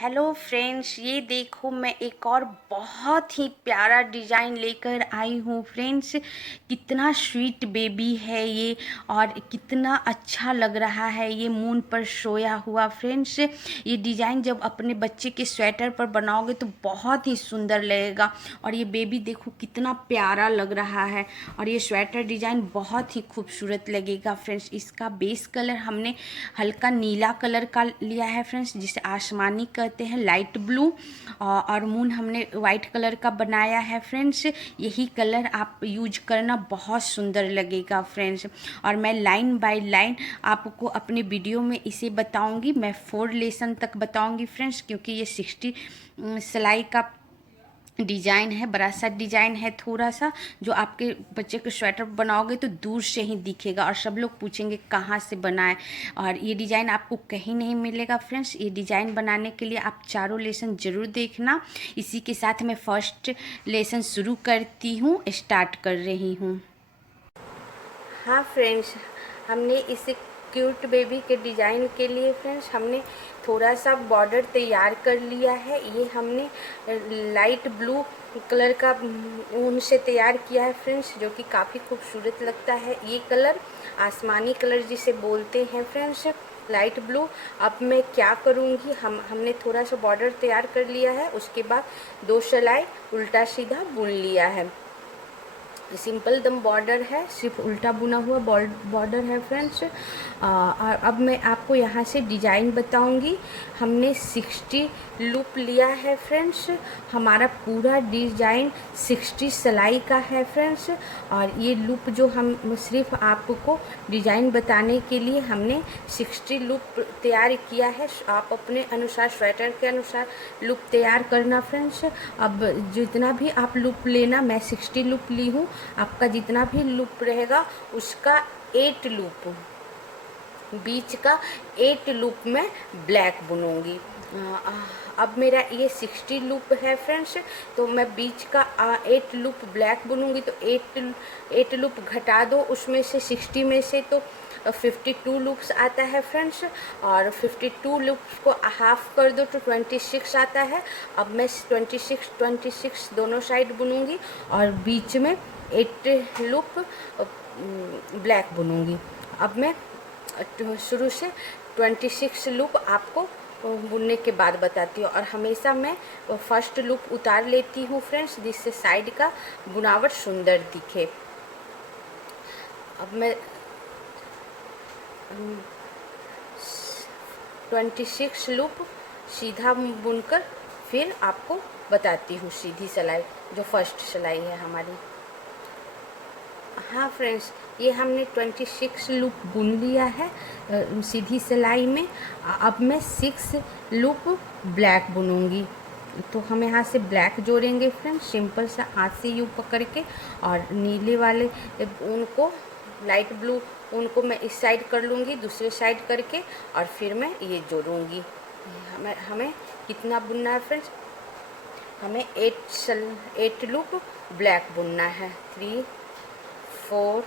Hello friends, ये देखो मैं एक और बहुत ही प्यारा डिज़ाइन लेकर आई हूँ फ्रेंड्स। कितना स्वीट बेबी है ये और कितना अच्छा लग रहा है ये मून पर सोया हुआ फ्रेंड्स। ये डिज़ाइन जब अपने बच्चे के स्वेटर पर बनाओगे तो बहुत ही सुंदर लगेगा। और ये बेबी देखो कितना प्यारा लग रहा है और ये स्वेटर डिज़ाइन बहुत ही खूबसूरत लगेगा फ्रेंड्स। इसका बेस कलर हमने हल्का नीला कलर का लिया है फ्रेंड्स, जिसे आसमानी कहते हैं, लाइट ब्लू। और मून हमने वाइट कलर का बनाया है फ्रेंड्स। यही कलर आप यूज करना, बहुत सुंदर लगेगा फ्रेंड्स। और मैं लाइन बाय लाइन आपको अपने वीडियो में इसे बताऊंगी। मैं 4 लेसन तक बताऊंगी फ्रेंड्स, क्योंकि ये 60 सिलाई का डिज़ाइन है, बड़ा सा डिज़ाइन है थोड़ा सा, जो आपके बच्चे के स्वेटर बनाओगे तो दूर से ही दिखेगा और सब लोग पूछेंगे कहाँ से बनाए। और ये डिज़ाइन आपको कहीं नहीं मिलेगा फ्रेंड्स। ये डिज़ाइन बनाने के लिए आप चारों लेसन ज़रूर देखना। इसी के साथ मैं फर्स्ट लेसन शुरू करती हूँ, स्टार्ट कर रही हूँ। हाँ फ्रेंड्स, हमने इस क्यूट बेबी के डिज़ाइन के लिए फ्रेंड्स हमने थोड़ा सा बॉर्डर तैयार कर लिया है। ये हमने लाइट ब्लू कलर का ऊन से तैयार किया है फ्रेंड्स, जो कि काफ़ी खूबसूरत लगता है। ये कलर आसमानी कलर जिसे बोलते हैं फ्रेंड्स, लाइट ब्लू। अब मैं क्या करूँगी, हमने थोड़ा सा बॉर्डर तैयार कर लिया है, उसके बाद 2 सिलाई उल्टा सीधा बुन लिया है। सिंपल दम बॉर्डर है, सिर्फ उल्टा बुना हुआ बॉर्डर है फ्रेंड्स। और अब मैं आपको यहाँ से डिज़ाइन बताऊंगी। हमने 60 लूप लिया है फ्रेंड्स। हमारा पूरा डिज़ाइन 60 सिलाई का है फ्रेंड्स। और ये लूप जो हम सिर्फ आपको डिज़ाइन बताने के लिए हमने 60 लूप तैयार किया है। आप अपने अनुसार, स्वेटर के अनुसार लूप तैयार करना फ्रेंड्स। अब जितना भी आप लूप लेना, मैं 60 लूप ली हूँ। आपका जितना भी लूप रहेगा उसका 8 लूप, बीच का 8 लूप में ब्लैक बुनूंगी। अब मेरा ये 60 लूप है फ्रेंड्स, तो मैं बीच का 8 लूप ब्लैक बुनूंगी। तो 8 लूप घटा दो उसमें से, 60 में से, तो 52 लूप्स आता है फ्रेंड्स। और 52 लूप्स को हाफ कर दो तो 26 आता है। अब मैं 26 दोनों साइड बुनूंगी और बीच में 8 लूप ब्लैक बुनूंगी। अब मैं शुरू से 26 लूप आपको बुनने के बाद बताती हूँ। और हमेशा मैं फर्स्ट लूप उतार लेती हूँ फ्रेंड्स, जिससे साइड का बुनावट सुंदर दिखे। अब मैं 26 लूप सीधा बुनकर फिर आपको बताती हूँ सीधी सिलाई, जो फर्स्ट सिलाई है हमारी। हाँ फ्रेंड्स, ये हमने 26 लूप बुन लिया है सीधी सिलाई में। अब मैं 6 लूप ब्लैक बुनूंगी। तो हम यहाँ से ब्लैक जोड़ेंगे फ्रेंड्स, सिंपल सा हाथ से यूँ पकड़ के। और नीले वाले ऊन को, लाइट ब्लू ऊन को मैं इस साइड कर लूँगी, दूसरे साइड करके, और फिर मैं ये जोड़ूंगी। हमें कितना बुनना है फ्रेंड्स, हमें 8 लूप ब्लैक बुनना है। 3 4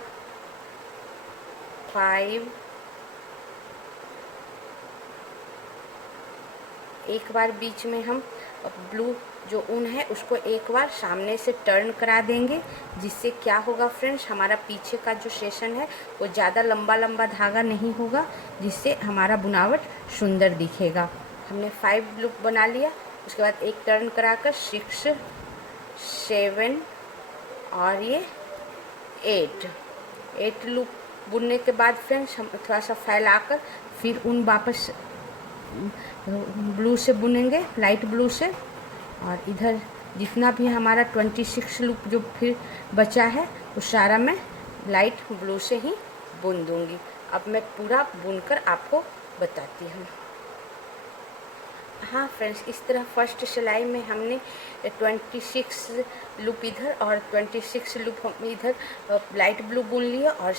5, एक बार बीच में हम ब्लू जो ऊन है उसको एक बार सामने से टर्न करा देंगे, जिससे क्या होगा फ्रेंड्स, हमारा पीछे का जो सेशन है वो ज़्यादा लंबा लंबा धागा नहीं होगा, जिससे हमारा बुनावट सुंदर दिखेगा। हमने 5 लूप बना लिया, उसके बाद एक टर्न कराकर 6 7 और ये 8 लूप बुनने के बाद फ्रेंड्स हम थोड़ा सा फैलाकर फिर ऊन वापस ब्लू से बुनेंगे, लाइट ब्लू से। और इधर जितना भी हमारा 26 लूप जो फिर बचा है वो सारा मैं लाइट ब्लू से ही बुन दूंगी। अब मैं पूरा बुनकर आपको बताती हूँ। हाँ फ्रेंड्स, इस तरह फर्स्ट सिलाई में हमने 26 लूप इधर और 26 लूप हम इधर लाइट ब्लू बुन लिया, और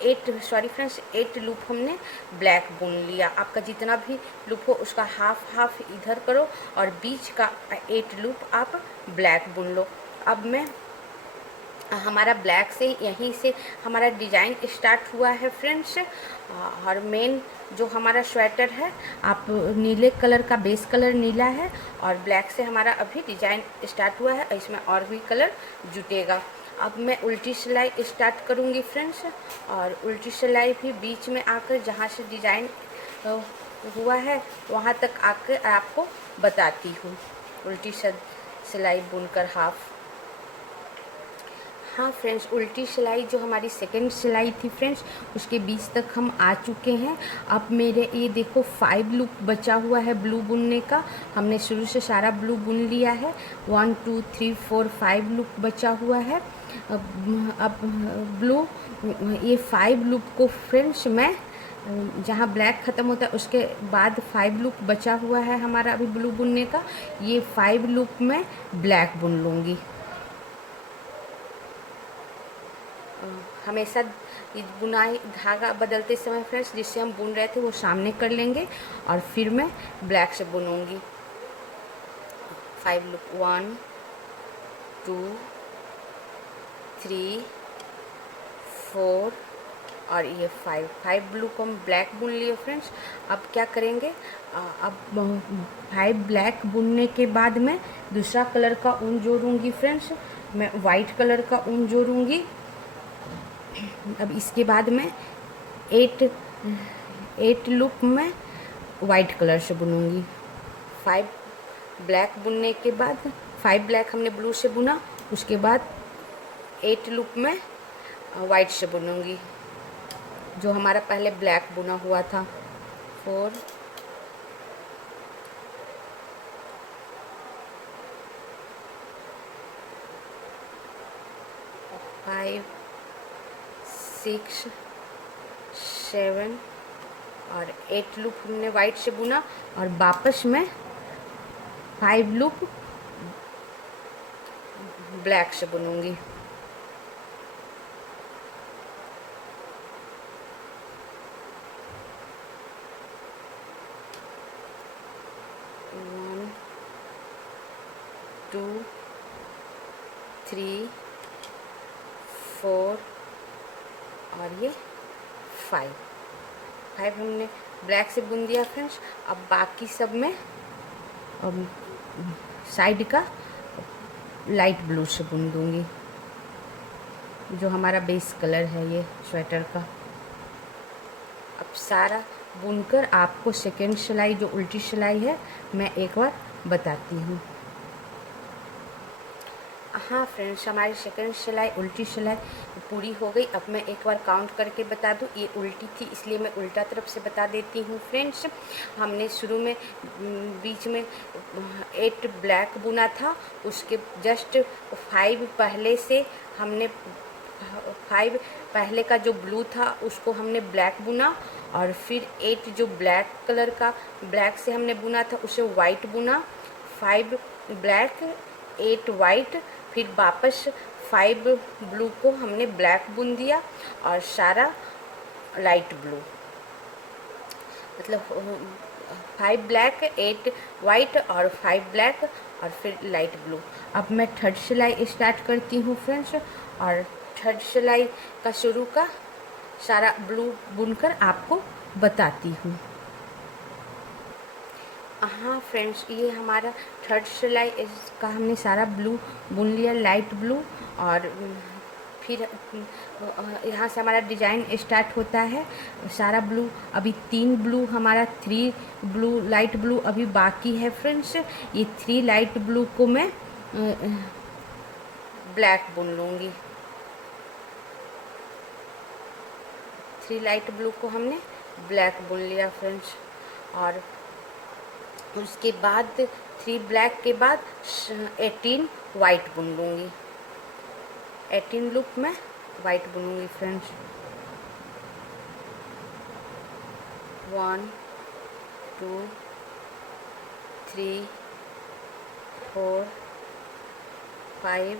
8 लूप हमने ब्लैक बुन लिया। आपका जितना भी लूप हो उसका हाफ हाफ इधर करो और बीच का 8 लूप आप ब्लैक बुन लो। अब मैं हमारा ब्लैक से यहीं से हमारा डिज़ाइन स्टार्ट हुआ है फ्रेंड्स। और मेन जो हमारा स्वेटर है, आप नीले कलर का बेस कलर नीला है और ब्लैक से हमारा अभी डिज़ाइन स्टार्ट हुआ है, इसमें और भी कलर जुटेगा। अब मैं उल्टी सिलाई स्टार्ट करूँगी फ्रेंड्स, और उल्टी सिलाई भी बीच में आकर जहाँ से डिज़ाइन हुआ है वहाँ तक आकर आपको बताती हूँ। उल्टी सिलाई बुनकर हाफ। हाँ फ्रेंड्स, उल्टी सिलाई जो हमारी सेकंड सिलाई थी फ्रेंड्स, उसके बीच तक हम आ चुके हैं। अब मेरे ये देखो 5 लूप बचा हुआ है ब्लू बुनने का। हमने शुरू से सारा ब्लू बुन लिया है। 1 2 3 4 5 लूप बचा हुआ है। अब ब्लू, ये 5 लूप को फ्रेंड्स मैं जहाँ ब्लैक ख़त्म होता है उसके बाद 5 लूप बचा हुआ है हमारा अभी ब्लू बुनने का, ये 5 लूप में ब्लैक बुन लूँगी। हमेशा बुनाई धागा बदलते समय फ्रेंड्स जिससे हम बुन रहे थे वो सामने कर लेंगे और फिर मैं ब्लैक से बुनूंगी। 5 लूप 1 2 3 4 और ये 5 ब्लू को हम ब्लैक बुन लिए फ्रेंड्स। अब क्या करेंगे, अब 5 ब्लैक बुनने के बाद मैं दूसरा कलर का ऊन जोड़ूंगी फ्रेंड्स। मैं वाइट कलर का ऊन जोड़ूंगी। अब इसके बाद मैं 8 लूप में वाइट कलर से बुनूंगी। 5 ब्लैक बुनने के बाद 5 ब्लैक हमने ब्लू से बुना, उसके बाद 8 लूप में वाइट से बुनूंगी जो हमारा पहले ब्लैक बुना हुआ था। 4 5 6 7 और 8 लूप हमने वाइट से बुना और वापस में 5 लूप ब्लैक से बुनूंगी। वन 2 3 4 और ये 5 हमने ब्लैक से बुन दिया फ्रेंड्स। अब बाकी सब में साइड का लाइट ब्लू से बुन दूंगी जो हमारा बेस कलर है ये स्वेटर का। अब सारा बुनकर आपको सेकेंड सिलाई जो उल्टी सिलाई है मैं एक बार बताती हूँ। हाँ फ्रेंड्स, हमारी सेकंड सिलाई उल्टी सिलाई पूरी हो गई। अब मैं एक बार काउंट करके बता दूँ, ये उल्टी थी इसलिए मैं उल्टा तरफ से बता देती हूँ फ्रेंड्स। हमने शुरू में बीच में 8 ब्लैक बुना था, उसके जस्ट 5 पहले से हमने 5 पहले का जो ब्लू था उसको हमने ब्लैक बुना और फिर 8 जो ब्लैक कलर का ब्लैक से हमने बुना था उसे वाइट बुना। 5 ब्लैक 8 वाइट, फिर वापस 5 ब्लू को हमने ब्लैक बुन दिया और सारा लाइट ब्लू, मतलब 5 ब्लैक 8 वाइट और 5 ब्लैक और फिर लाइट ब्लू। अब मैं थर्ड सिलाई स्टार्ट करती हूँ फ्रेंड्स, और थर्ड सिलाई का शुरू का सारा ब्लू बुनकर आपको बताती हूँ। हाँ फ्रेंड्स, ये हमारा थर्ड सिलाई का हमने सारा ब्लू बुन लिया, लाइट ब्लू। और फिर यहाँ से हमारा डिज़ाइन स्टार्ट होता है सारा ब्लू। अभी 3 ब्लू हमारा 3 ब्लू लाइट ब्लू अभी बाकी है फ्रेंड्स। ये 3 लाइट ब्लू को मैं ब्लैक बुन लूँगी। 3 लाइट ब्लू को हमने ब्लैक बुन लिया फ्रेंड्स। और उसके बाद 3 ब्लैक के बाद 18 वाइट बुन लूँगी। 18 लूप में वाइट बुनूँगी फ्रेंड्स। 1 2 3 4 5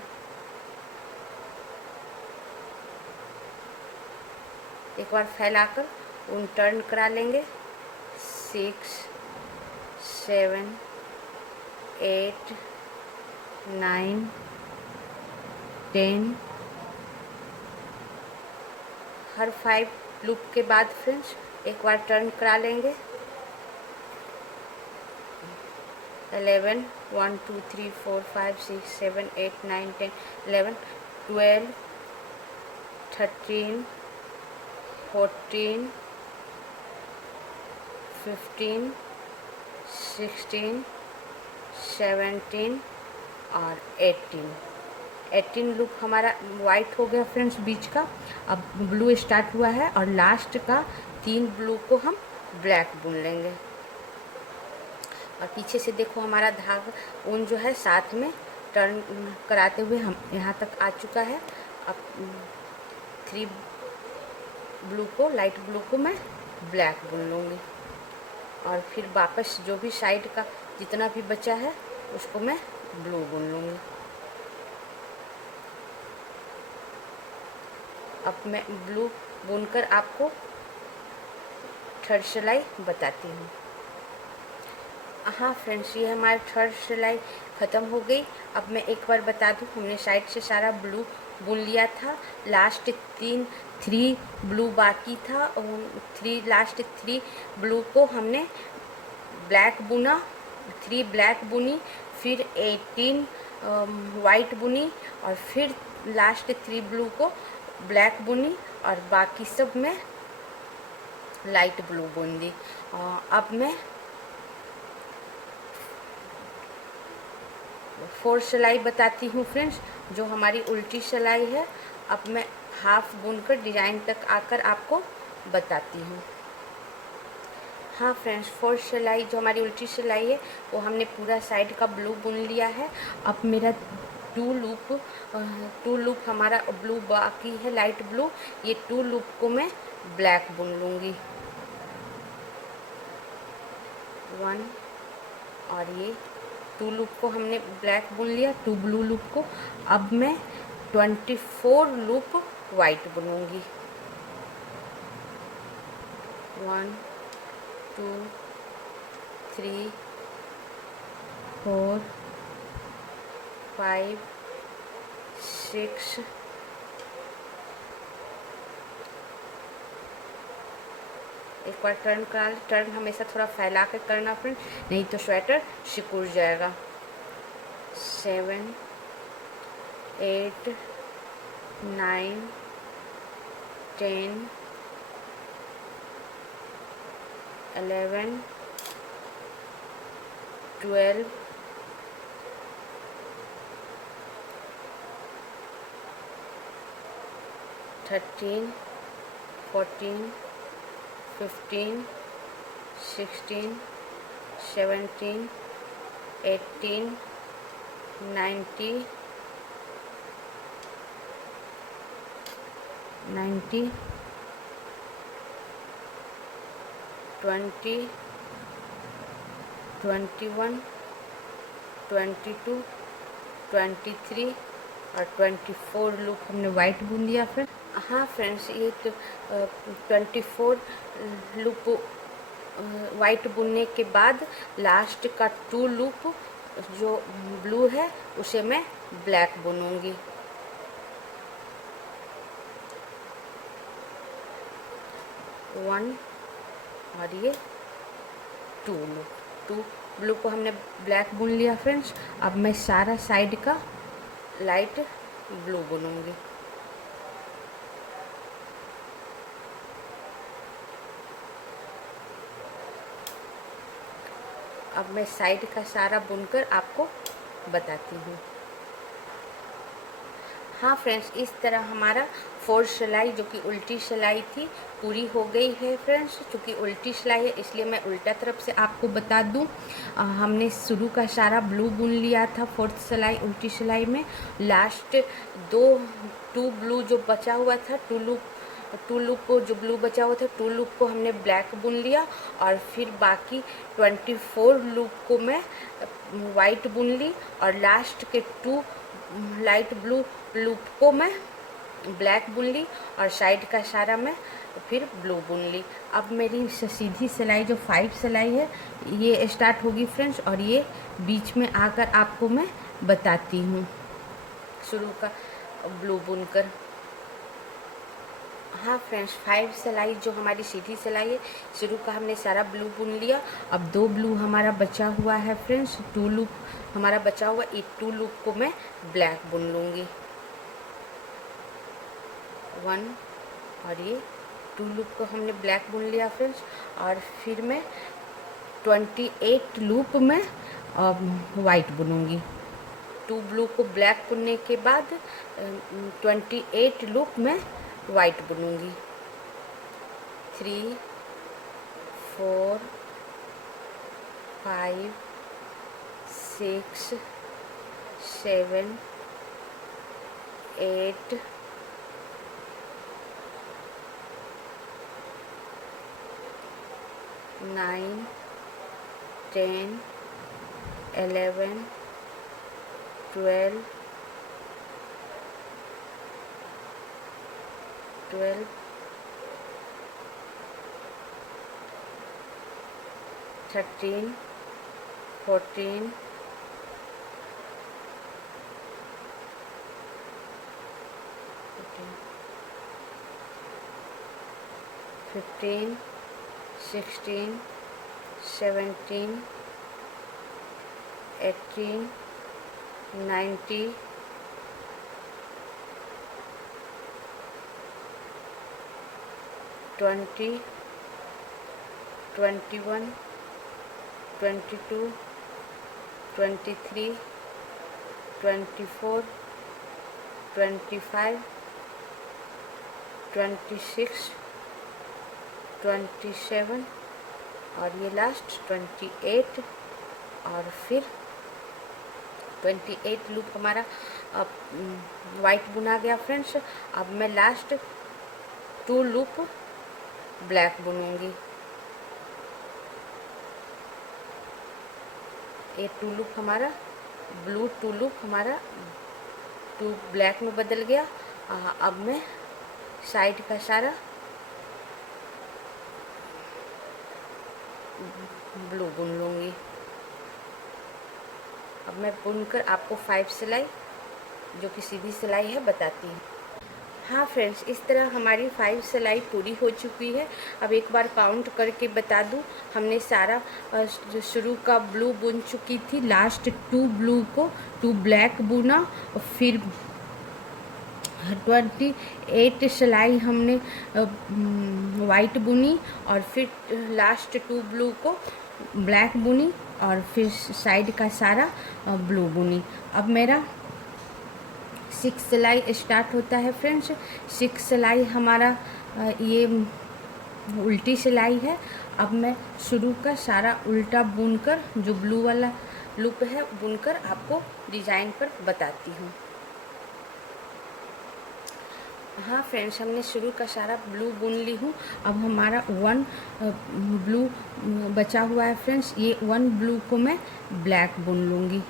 एक बार फैलाकर ऊन टर्न करा लेंगे। 6 7 8 9 10 हर 5 लूप के बाद फ्रेंड्स एक बार टर्न करा लेंगे। 11 1 2 3 4 5 6 7 8 9 10 11 12 13 14 15 16 17 और 18 लूप हमारा वाइट हो गया फ्रेंड्स बीच का। अब ब्लू स्टार्ट हुआ है और लास्ट का 3 ब्लू को हम ब्लैक बुन लेंगे। और पीछे से देखो हमारा धागा ऊन जो है साथ में टर्न कराते हुए हम यहाँ तक आ चुका है। अब 3 ब्लू को, लाइट ब्लू को मैं ब्लैक बुन लूँगी और फिर वापस जो भी साइड का जितना भी बचा है उसको मैं ब्लू बुन लूँगी। अब मैं ब्लू बुनकर आपको थर्ड सिलाई बताती हूँ। हाँ फ्रेंड्स, ये हमारी थर्ड सिलाई ख़त्म हो गई। अब मैं एक बार बता दूँ, हमने साइड से सारा ब्लू बुन लिया था। लास्ट 3 ब्लू बाकी था और लास्ट 3 ब्लू को हमने ब्लैक बुना, 3 ब्लैक बुनी, फिर 18 वाइट बुनी और फिर लास्ट 3 ब्लू को ब्लैक बुनी और बाकी सब में लाइट ब्लू बुन दी। अब मैं 4 सिलाई बताती हूँ फ्रेंड्स, जो हमारी उल्टी सिलाई है। अब मैं हाफ बुनकर डिजाइन तक आकर आपको बताती हूँ। हाँ फ्रेंड्स, 4 सिलाई जो हमारी उल्टी सिलाई है वो हमने पूरा साइड का ब्लू बुन लिया है। अब मेरा 2 लूप हमारा ब्लू बाकी है, लाइट ब्लू। ये 2 लूप को मैं ब्लैक बुन लूँगी, 1 और ये 2 लूप को हमने ब्लैक बुन लिया, 2 ब्लू लूप को। अब मैं 24 लूप वाइट बुनूंगी, 1 2 3 4 5 6 एक बार टर्न हमेशा थोड़ा फैला कर करना फ्रेंड, नहीं तो स्वेटर सिकुड़ जाएगा। 7 8 9 10 11 12 13 14 15 16 17 18 19 20 21 22 23 और 24 लूप हमने वाइट बुन दिया फ्रेंड। हाँ फ्रेंड्स, ये 24 लूप वाइट बुनने के बाद लास्ट का 2 लूप जो ब्लू है उसे मैं ब्लैक बुनूंगी। वन और ये 2 लूप, 2 ब्लू को हमने ब्लैक बुन लिया फ्रेंड्स। अब मैं सारा साइड का लाइट ब्लू बुनूंगी। अब मैं साइड का सारा बुनकर आपको बताती हूँ। हाँ फ्रेंड्स, इस तरह हमारा 4 सिलाई जो कि उल्टी सिलाई थी पूरी हो गई है फ्रेंड्स। क्योंकि उल्टी सिलाई है इसलिए मैं उल्टा तरफ से आपको बता दूँ। हमने शुरू का सारा ब्लू बुन लिया था 4th सिलाई उल्टी सिलाई में। लास्ट 2 ब्लू जो बचा हुआ था, 2 लूप को जो ब्लू बचा हुआ था 2 लूप को हमने ब्लैक बुन लिया और फिर बाकी 24 लूप को मैं वाइट बुन ली और लास्ट के 2 लाइट ब्लू लूप को मैं ब्लैक बुन ली और साइड का सारा मैं फिर ब्लू बुन ली। अब मेरी सीधी सिलाई जो 5 सिलाई है ये स्टार्ट होगी फ्रेंड्स, और ये बीच में आकर आपको मैं बताती हूँ शुरू का ब्लू बुनकर। हाँ फ्रेंड्स, 5 सिलाई जो हमारी सीधी सिलाई है, शुरू का हमने सारा ब्लू बुन लिया। अब 2 ब्लू हमारा बचा हुआ है फ्रेंड्स, 2 लूप हमारा बचा हुआ, ये 2 लूप को मैं ब्लैक बुन लूँगी। 1 और ये 2 लूप को हमने ब्लैक बुन लिया फ्रेंड्स। और फिर मैं 28 लूप में वाइट बुनूँगी। 2 ब्लू को ब्लैक बुनने के बाद 28 लूप में वाइट बुनूँगी। 3 4 5 6 7 8 9 10 11 12 13 14 15 16 17 18 19 20 21 22 23 24 25 26 27 और ये लास्ट 28 और फिर 28 लूप हमारा अब वाइट बुना गया फ्रेंड्स। अब मैं लास्ट 2 लूप ब्लैक बुनूंगी। ये 2 लूप हमारा ब्लू, 2 लूप हमारा 2 ब्लैक में बदल गया। अब मैं साइड का सारा ब्लू बुन लूँगी। अब मैं बुनकर आपको 5 सिलाई जो कि सीधी सिलाई है बताती हूँ। हाँ फ्रेंड्स, इस तरह हमारी 5 सिलाई पूरी हो चुकी है। अब एक बार काउंट करके बता दूँ, हमने सारा जो शुरू का ब्लू बुन चुकी थी, लास्ट 2 ब्लू को 2 ब्लैक बुना और फिर 28 सिलाई हमने वाइट बुनी और फिर लास्ट 2 ब्लू को ब्लैक बुनी और फिर साइड का सारा ब्लू बुनी। अब मेरा 6 सिलाई स्टार्ट होता है फ्रेंड्स। 6 सिलाई हमारा ये उल्टी सिलाई है। अब मैं शुरू का सारा उल्टा बुनकर जो ब्लू वाला लूप है बुनकर आपको डिज़ाइन पर बताती हूँ। हाँ फ्रेंड्स, हमने शुरू का सारा ब्लू बुन ली हूँ। अब हमारा 1 ब्लू बचा हुआ है फ्रेंड्स। ये 1 ब्लू को मैं ब्लैक बुन लूँगी।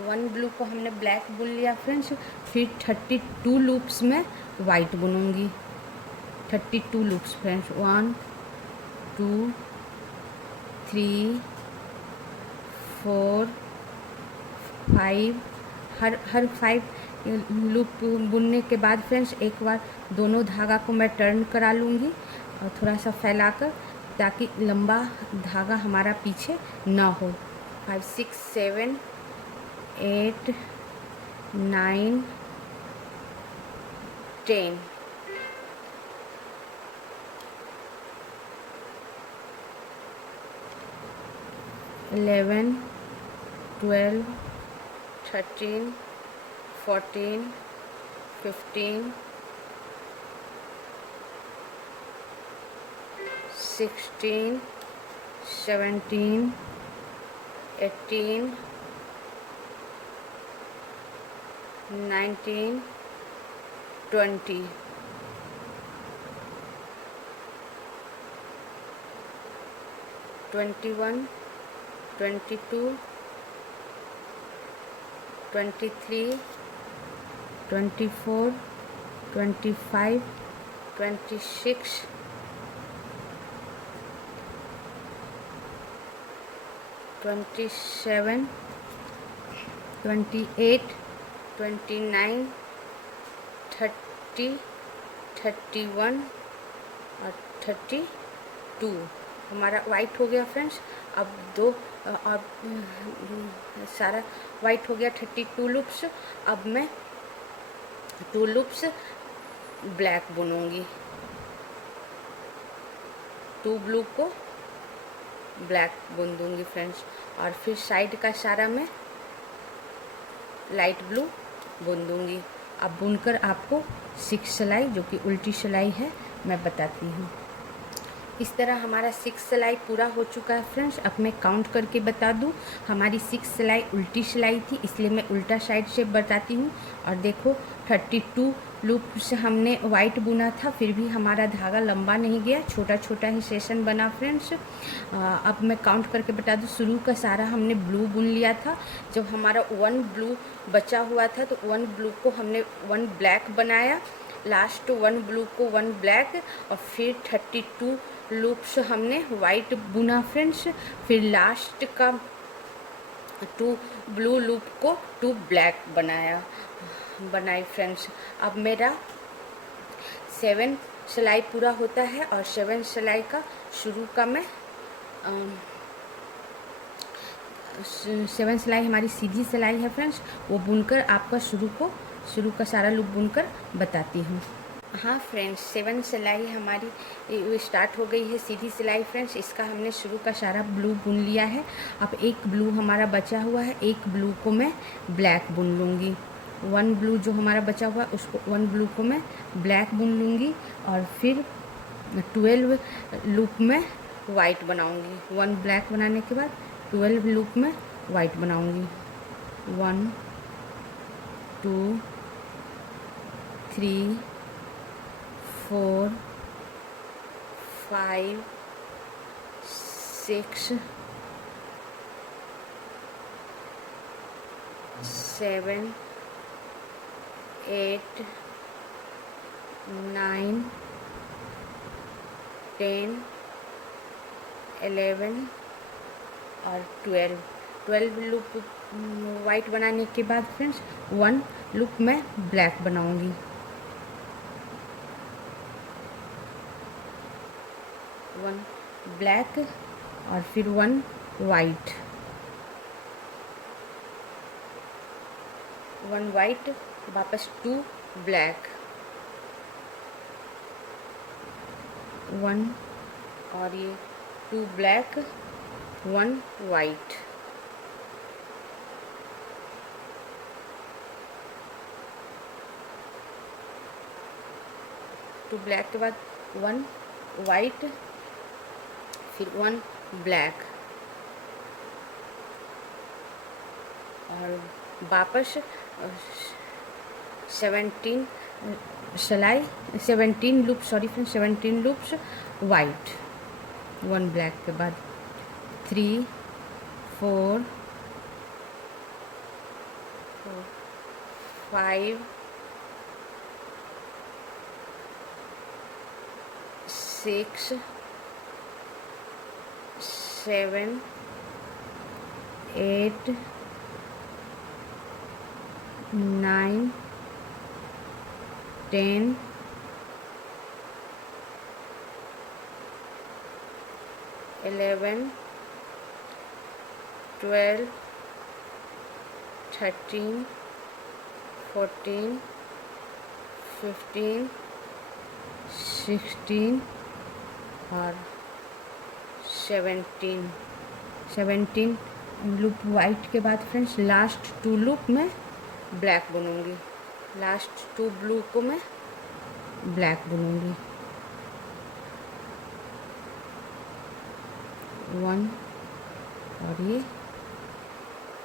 1 ब्लू को हमने ब्लैक बुन लिया फ्रेंड्स। फिर 32 लूप्स में वाइट बुनूँगी। 32 loops friends, 1 2 3 4 5। हर 5 लूप बुनने के बाद फ्रेंड्स एक बार दोनों धागा को मैं टर्न करा लूँगी और थोड़ा सा फैलाकर, ताकि लंबा धागा हमारा पीछे ना हो। 5 6 7 8 9 10। 11 12 13 14 15 16 17 18 19 20। 21 22 23 24 25 26 27 28 29 30 31 और 32 हमारा वाइट हो गया फ्रेंड्स। अब दो और सारा वाइट हो गया 32 लूप्स। अब मैं 2 लूप्स ब्लैक बुनूंगी, 2 ब्लू को ब्लैक बुन दूंगी फ्रेंड्स। और फिर साइड का सारा मैं लाइट ब्लू बुन दूंगी। अब बुनकर आपको 6 सिलाई जो कि उल्टी सिलाई है मैं बताती हूँ। इस तरह हमारा 6 सिलाई पूरा हो चुका है फ्रेंड्स। अब मैं काउंट करके बता दूँ, हमारी 6 सिलाई उल्टी सिलाई थी इसलिए मैं उल्टा साइड से बताती हूँ। और देखो 32 लूप से हमने वाइट बुना था, फिर भी हमारा धागा लंबा नहीं गया, छोटा छोटा ही सेशन बना फ्रेंड्स। अब मैं काउंट करके बता दूँ, शुरू का सारा हमने ब्लू बुन लिया था। जब हमारा 1 ब्लू बचा हुआ था तो 1 ब्लू को हमने 1 ब्लैक बनाया, लास्ट 1 ब्लू को 1 ब्लैक, और फिर 32 लूप्स हमने वाइट बुना फ्रेंड्स। फिर लास्ट का 2 ब्लू लूप को 2 ब्लैक बनाई फ्रेंड्स। अब मेरा 7 सिलाई पूरा होता है और 7 सिलाई का शुरू का मैं 7 सिलाई हमारी सीधी सिलाई है फ्रेंड्स, वो बुनकर आपका शुरू का सारा लूप बुनकर बताती हूँ। हाँ फ्रेंड्स, 7 सिलाई हमारी स्टार्ट हो गई है सीधी सिलाई फ्रेंड्स। इसका हमने शुरू का सारा ब्लू बुन लिया है। अब एक ब्लू हमारा बचा हुआ है, एक ब्लू को मैं ब्लैक बुन लूँगी। 1 ब्लू जो हमारा बचा हुआ है उसको 1 ब्लू को मैं ब्लैक बुन लूँगी। और फिर 12 लूप में वाइट बनाऊँगी। 1 ब्लैक बनाने के बाद 12 लूप में वाइट बनाऊँगी। 1 2 3 4 5 6 7 8 9 10 11 और 12 लूप वाइट बनाने के बाद फ्रेंड्स 1 लूप मैं ब्लैक बनाऊंगी। 1 ब्लैक और फिर 1 वाइट, 1 वाइट, वापस 2 ब्लैक, 1 और ये 2 ब्लैक, 1 वाइट, 2 ब्लैक के बाद 1 वाइट, फिर 1 ब्लैक, और वापस 17 सिलाई 17 loop, sorry friends 17 loops white, 1 black के बाद 3 4 5 6 7 8 9 10 11 12 13 14 15 16 और 17 लूप वाइट के बाद फ्रेंड्स लास्ट 2 लूप में ब्लैक बुनूंगी, लास्ट 2 ब्लू को मैं ब्लैक बुनूंगी। 1 और ये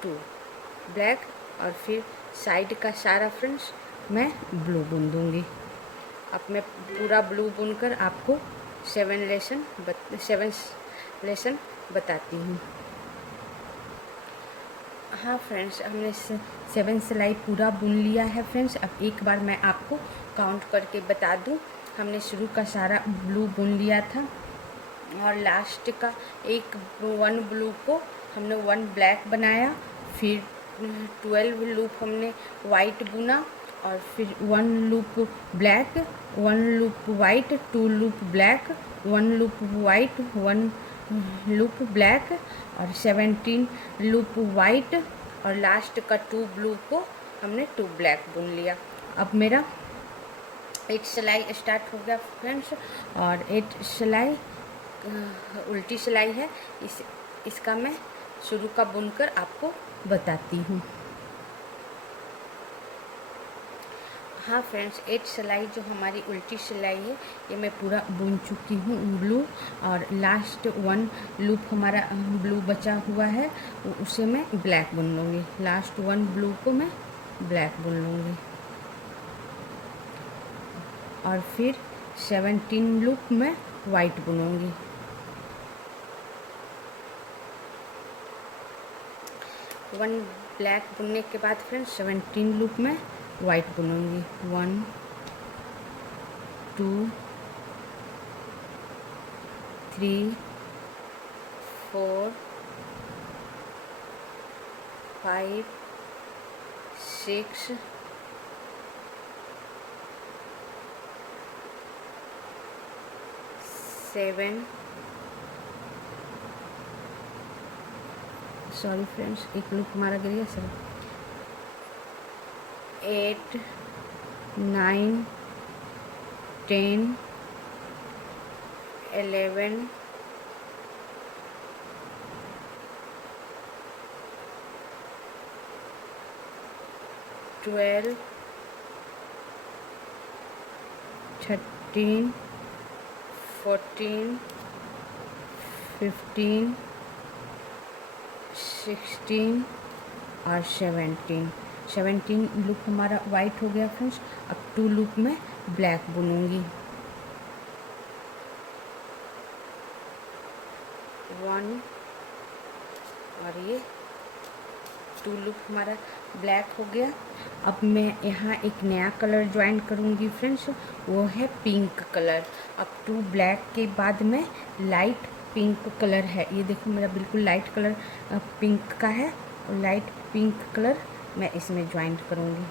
2 ब्लैक, और फिर साइड का सारा फ्रेंड्स मैं ब्लू बुन दूंगी। अब मैं पूरा ब्लू बुनकर आपको 7 लेसन बताती हूँ। हाँ फ्रेंड्स, हमने 7 सिलाई पूरा बुन लिया है फ्रेंड्स। अब एक बार मैं आपको काउंट करके बता दूँ, हमने शुरू का सारा ब्लू बुन लिया था और लास्ट का 1 ब्लू को हमने 1 ब्लैक बनाया, फिर 12 लूप हमने वाइट बुना, और फिर 1 loop black, 1 loop white, 2 loop black, 1 loop white, 1 loop black और 17 लूप वाइट और लास्ट का 2 ब्लू को हमने 2 ब्लैक बुन लिया। अब मेरा 8 सिलाई स्टार्ट हो गया फ्रेंड्स। और 8 सिलाई उल्टी सिलाई है, इसका मैं शुरू का बुनकर आपको बताती हूँ। हाँ फ्रेंड्स, 8 सिलाई जो हमारी उल्टी सिलाई है ये मैं पूरा बुन चुकी हूँ ब्लू। और लास्ट 1 लूप हमारा ब्लू बचा हुआ है, उसे मैं ब्लैक बुन लूँगी। लास्ट 1 ब्लू को मैं ब्लैक बुन लूँगी और फिर 17 लूप मैं वाइट बुनूँगी। वन ब्लैक बुनने के बाद फ्रेंड्स 17 लूप में वाइट बुनूंगी। 1 2 3 4 5 6 7 सॉरी फ्रेंड्स, एक लूप हमारा गिर गया सर। 8 9 10 11 12 13 14 15 16 और 17 लूप हमारा वाइट हो गया फ्रेंड्स। अब 2 लूप में ब्लैक बुनूंगी। 1 और ये 2 लूप हमारा ब्लैक हो गया। अब मैं यहाँ एक नया कलर ज्वाइन करूँगी फ्रेंड्स, वो है पिंक कलर। अब 2 ब्लैक के बाद में लाइट पिंक कलर है, ये देखो मेरा बिल्कुल लाइट कलर पिंक का है और लाइट पिंक कलर मैं इसमें ज्वाइन करूँगी।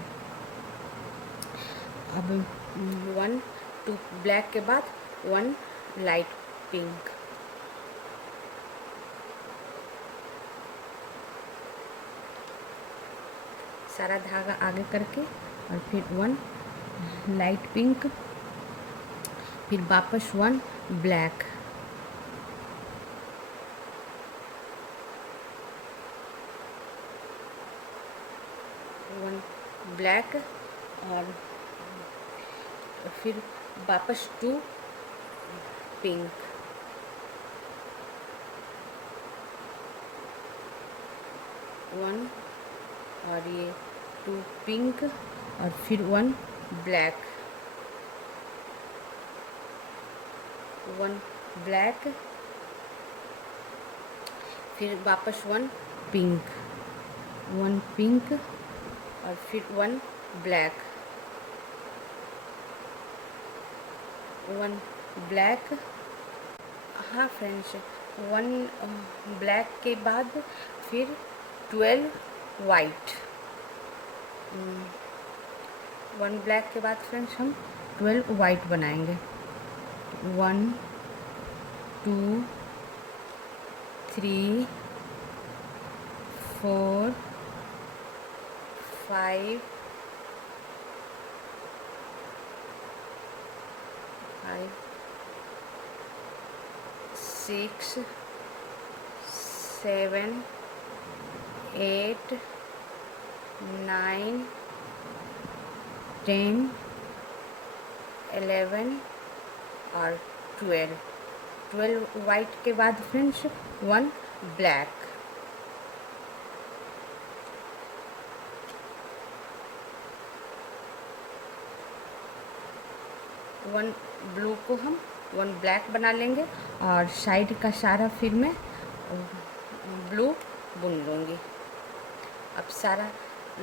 अब 1 2 ब्लैक के बाद 1 लाइट पिंक, सारा धागा आगे करके और फिर 1 लाइट पिंक, फिर वापस 1 ब्लैक, ब्लैक और फिर वापस 2 पिंक, वन और ये 2 पिंक और फिर 1 ब्लैक, 1 ब्लैक, फिर वापस 1 पिंक, 1 पिंक और फिर 1 ब्लैक, 1 ब्लैक। हाँ फ्रेंड्स, 1 ब्लैक के बाद फिर 12 वाइट, 1 ब्लैक के बाद फ्रेंड्स हम 12 वाइट बनाएंगे। 1 2 3 4 5 6 7 8 9 10 11 और 12 वाइट के बाद फ्रेंड्स 1 ब्लैक, 1 ब्लू को हम 1 ब्लैक बना लेंगे और साइड का सारा फिर मैं ब्लू बुन लूँगी। अब सारा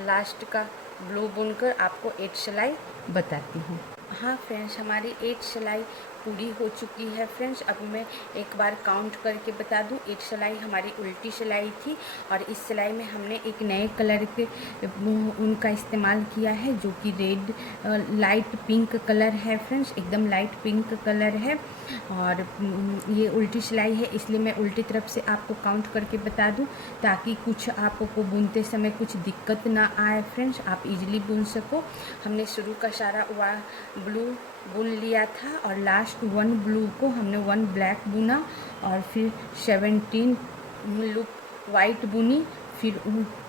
लास्ट का ब्लू बुनकर आपको 8 सिलाई बताती हूँ। हाँ फ्रेंड्स, हमारी 8 सिलाई पूरी हो चुकी है फ्रेंड्स। अब मैं एक बार काउंट करके बता दूं, एक सिलाई हमारी उल्टी सिलाई थी और इस सिलाई में हमने एक नए कलर के उनका इस्तेमाल किया है जो कि रेड लाइट पिंक कलर है फ्रेंड्स, एकदम लाइट पिंक कलर है। और ये उल्टी सिलाई है इसलिए मैं उल्टी तरफ से आपको काउंट करके बता दूं ताकि कुछ आपको बुनते समय कुछ दिक्कत ना आए फ्रेंड्स, आप इजीली बुन सको। हमने शुरू का सारा ब्लू बुन लिया था और लास्ट 1 ब्लू को हमने 1 ब्लैक बुना और फिर 17 लूप वाइट बुनी, फिर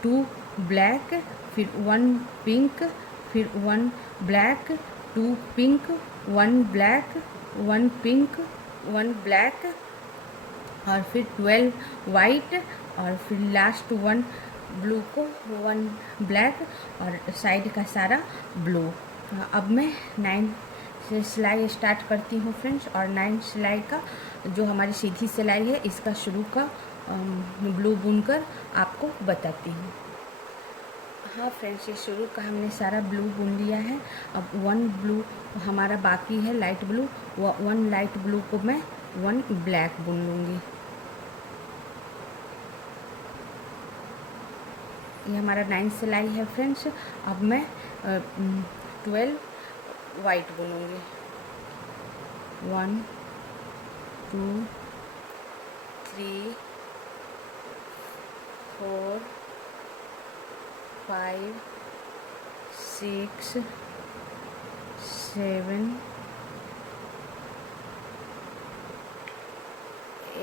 2 ब्लैक, फिर 1 पिंक, फिर 1 black, 2 pink, 1 black, 1 pink, 1 black और फिर 12 वाइट और फिर लास्ट 1 ब्लू को 1 ब्लैक और साइड का सारा ब्लू। अब मैं 9 से सिलाई स्टार्ट करती हूँ फ्रेंड्स और 9 सिलाई का जो हमारी सीधी सिलाई है इसका शुरू का ब्लू बुनकर आपको बताती हूँ। हाँ फ्रेंड्स, ये शुरू का हमने सारा ब्लू बुन लिया है। अब 1 ब्लू हमारा बाकी है लाइट ब्लू, 1 लाइट ब्लू को मैं 1 ब्लैक बुन लूँगी। ये हमारा 9 सिलाई है फ्रेंड्स। अब मैं 12 वाइट बुनूंगी। 1 2 3 4 5 6 7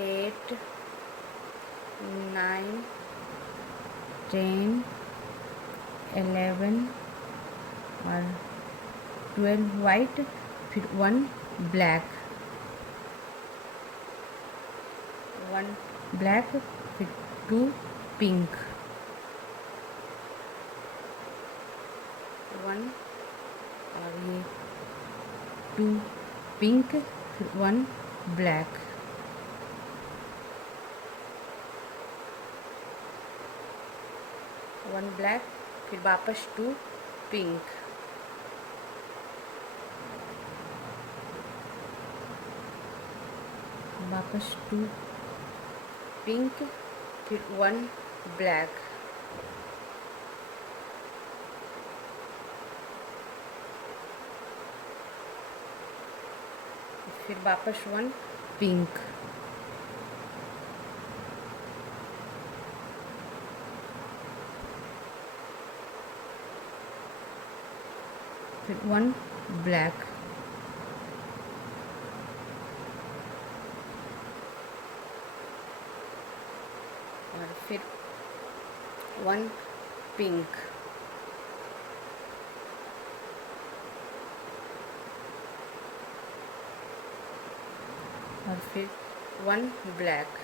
8 9 10 11 और 12 वाइट, फिर 1 ब्लैक, 1 ब्लैक, फिर 2 पिंक, 1 और ये 2 पिंक, फिर 1 ब्लैक, 1 ब्लैक, फिर वापस 2 पिंक, वापस 2 पिंक, फिर 1 ब्लैक, फिर वापस 1 पिंक, फिर 1 ब्लैक, और फिर 1 पिंक, और फिर 1 ब्लैक,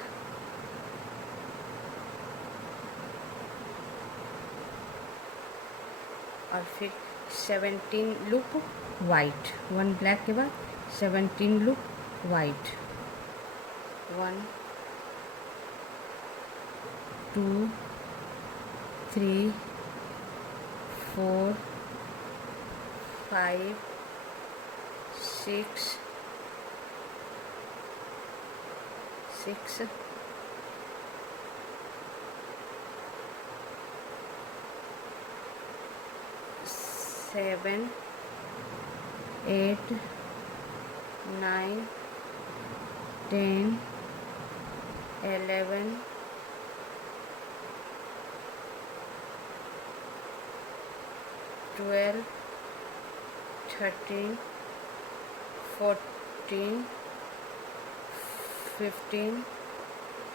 और फिर 17 लूप वाइट, 1 ब्लैक के बाद 17 लूप वाइट, 1 2 3 4 5 6 7 8 9 10 11 12 13 14 15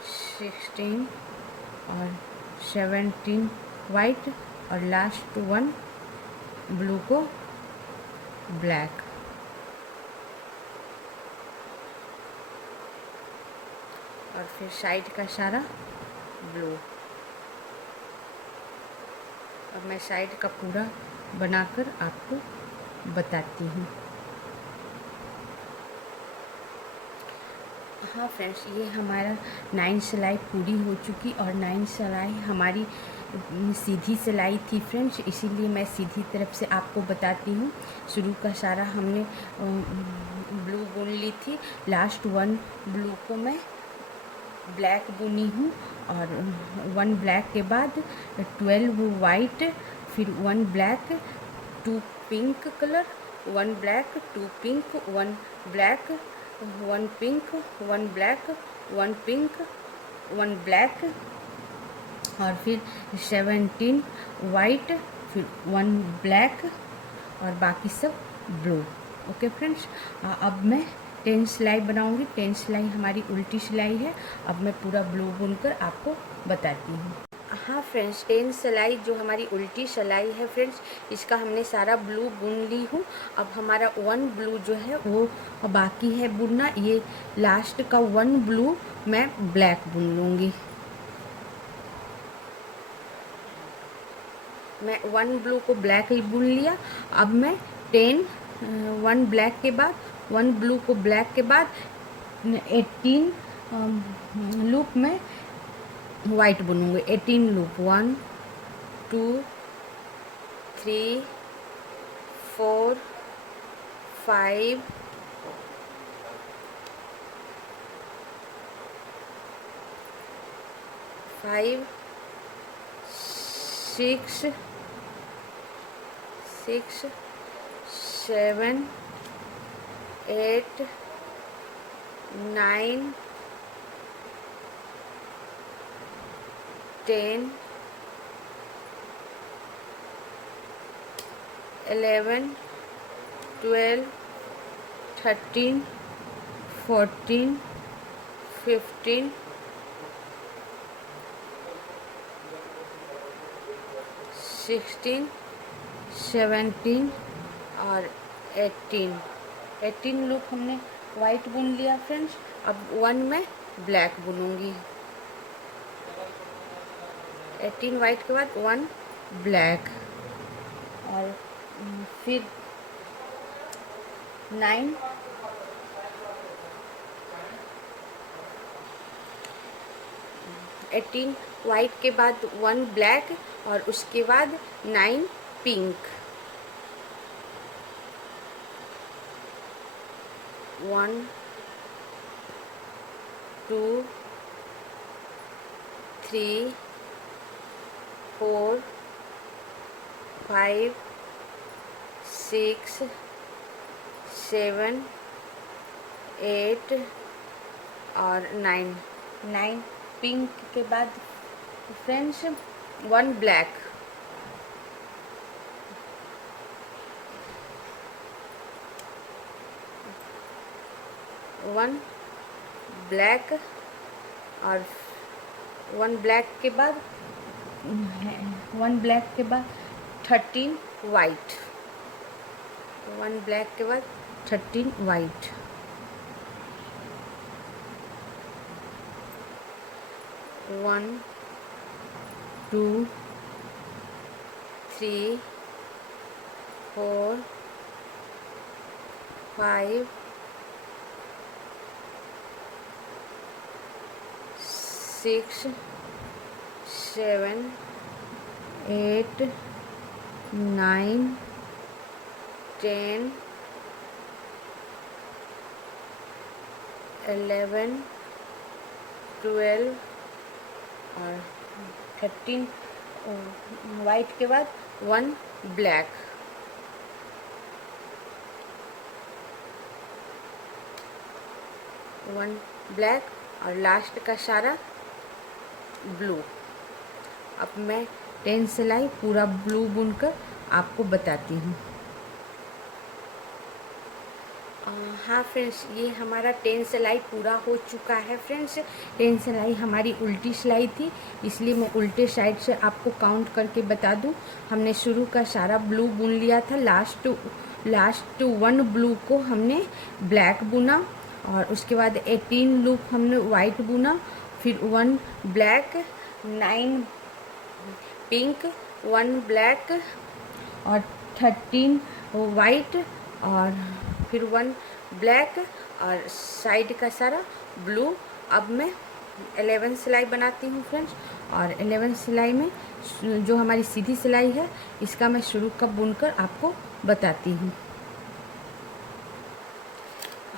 16 और 17 वाइट और लास्ट 1 ब्लू को ब्लैक, और फिर साइड का सारा ब्लू। अब मैं साइड का पूरा बनाकर आपको बताती हूँ। हाँ फ्रेंड्स, ये हमारा 9 सिलाई पूरी हो चुकी और 9 सिलाई हमारी सीधी सिलाई थी फ्रेंड्स, इसीलिए मैं सीधी तरफ से आपको बताती हूँ। शुरू का सारा हमने ब्लू बुन ली थी, लास्ट 1 ब्लू को मैं ब्लैक बुनी हूँ, और 1 ब्लैक के बाद 12 वाइट, फिर 1 black, 2 pink colour, 1 black, 2 pink, 1 black, 1 pink, 1 black, 1 pink, 1 black, और फिर 17 वाइट, फिर 1 ब्लैक, और बाकी सब ब्लू। ओके फ्रेंड्स, अब मैं 10 सिलाई बनाऊंगी। 10 सिलाई हमारी उल्टी सिलाई है। अब मैं पूरा ब्लू बुनकर आपको बताती हूँ। हाँ फ्रेंड्स, 10 सिलाई जो हमारी उल्टी सिलाई है फ्रेंड्स, इसका हमने सारा ब्लू बुन ली हूँ। अब हमारा 1 ब्लू जो है वो बाकी है बुनना। ये लास्ट का 1 ब्लू मैं ब्लैक बुन लूँगी। मैं 1 ब्लू को ब्लैक ही बुन लिया। अब मैं 1 ब्लैक के बाद 1 ब्लू को ब्लैक के बाद 18 लूप में वाइट बुनूंगी। 18 लूप, 1 2 3 4 5 5 6 6 7 8 9 10 11 12 13 14 15 16 17 और 18 लूप हमने वाइट बुन लिया फ्रेंड्स। अब 1 में ब्लैक बुनूंगी। 18 वाइट के बाद 1 ब्लैक, और फिर 9 18 वाइट के बाद 1 ब्लैक, और उसके बाद 9 पिंक। 1 2 3 4 5 6 7 8 और 9 पिंक के बाद फ्रेंड्स 1 ब्लैक। 1 ब्लैक, और 1 ब्लैक के बाद 13 वाइट। 1 ब्लैक के बाद 13 वाइट। 1 2 3 4 5 6 7 8 9 10 11 12 और 13 वाइट के बाद 1 ब्लैक। 1 ब्लैक और लास्ट का सारा ब्लू। अब मैं 10 सिलाई पूरा ब्लू बुनकर आपको बताती हूँ। हाँ फ्रेंड्स, ये हमारा 10 सिलाई पूरा हो चुका है फ्रेंड्स। 10 सिलाई हमारी उल्टी सिलाई थी, इसलिए मैं उल्टे साइड से आपको काउंट करके बता दूँ। हमने शुरू का सारा ब्लू बुन लिया था, लास्ट 1 ब्लू को हमने ब्लैक बुना, और उसके बाद 18 लूप हमने वाइट बुना, फिर 1 ब्लैक, 9 पिंक, 1 ब्लैक और 13 वाइट, और फिर 1 ब्लैक और साइड का सारा ब्लू। अब मैं 11 सिलाई बनाती हूँ फ्रेंड्स। और 11 सिलाई में जो हमारी सीधी सिलाई है इसका मैं शुरू कब बुनकर आपको बताती हूँ।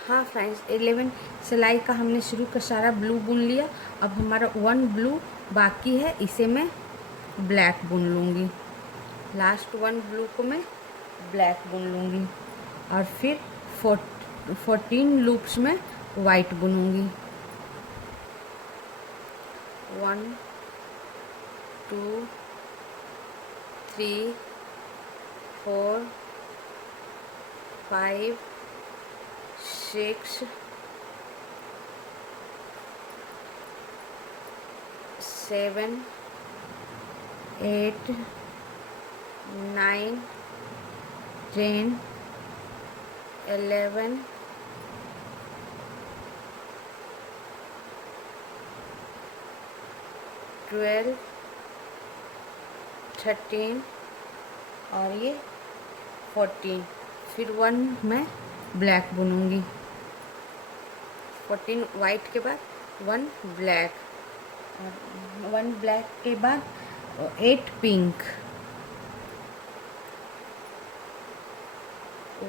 हाँ फ्रेंड्स, 11 सिलाई का हमने शुरू का सारा ब्लू बुन लिया। अब हमारा 1 ब्लू बाकी है, इसे मैं ब्लैक बुन लूँगी। लास्ट 1 ब्लू को मैं ब्लैक बुन लूँगी और फिर 14 लूप्स में वाइट बुनूँगी। 1 2 3 4 5 6 7 8 9 10 11 12 13 और ये 14। फिर 1 मैं ब्लैक बुनूंगी। 14 वाइट के बाद 1 ब्लैक और 1 ब्लैक के बाद 8 पिंक।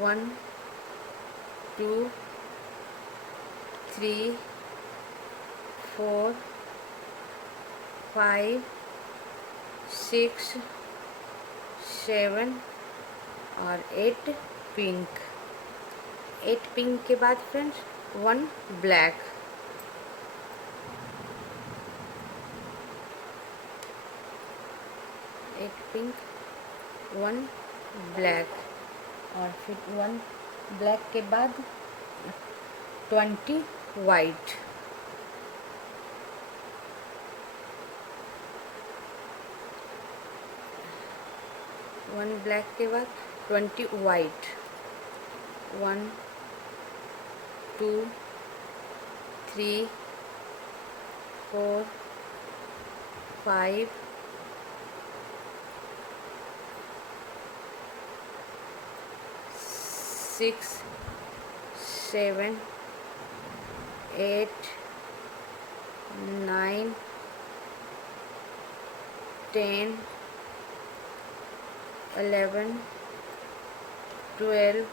1 2 3 4 5 6 7 और 8 पिंक। 8 पिंक के बाद फ्रेंड्स 1 ब्लैक। 8 पिंक 1 ब्लैक और फिर 1 ब्लैक के बाद 20 वाइट। 1 ब्लैक के बाद 20 वाइट। 1 2 3 4 5 6 7 8 9 10 11 12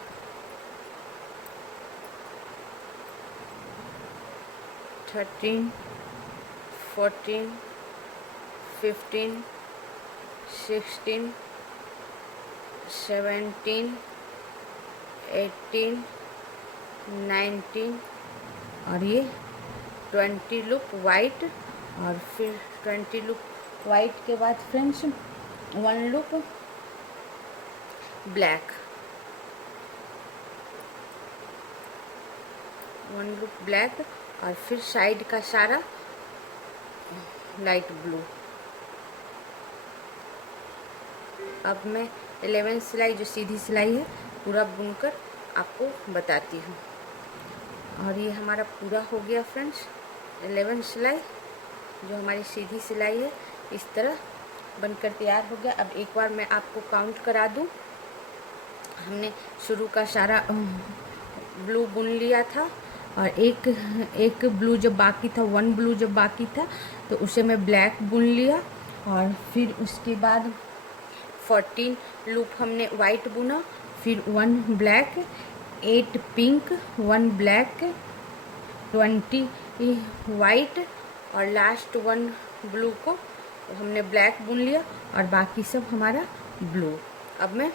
13 14 15 16 17 18 19 और ये 20 लूप वाइट। और फिर 20 लूप वाइट के बाद friends 1 loop black. 1 loop black और फिर साइड का सारा लाइट ब्लू। अब मैं 11 सिलाई जो सीधी सिलाई है पूरा बुनकर आपको बताती हूँ। और ये हमारा पूरा हो गया फ्रेंड्स 11 सिलाई जो हमारी सीधी सिलाई है इस तरह बनकर तैयार हो गया। अब एक बार मैं आपको काउंट करा दूँ। हमने शुरू का सारा ब्लू बुन लिया था और एक ब्लू जब बाकी था 1 ब्लू जब बाकी था तो उसे मैं ब्लैक बुन लिया। और फिर उसके बाद 14 लूप हमने वाइट बुना, फिर 1 ब्लैक, 8 पिंक, 1 ब्लैक, 20 वाइट और लास्ट 1 ब्लू को हमने ब्लैक बुन लिया और बाकी सब हमारा ब्लू। अब मैं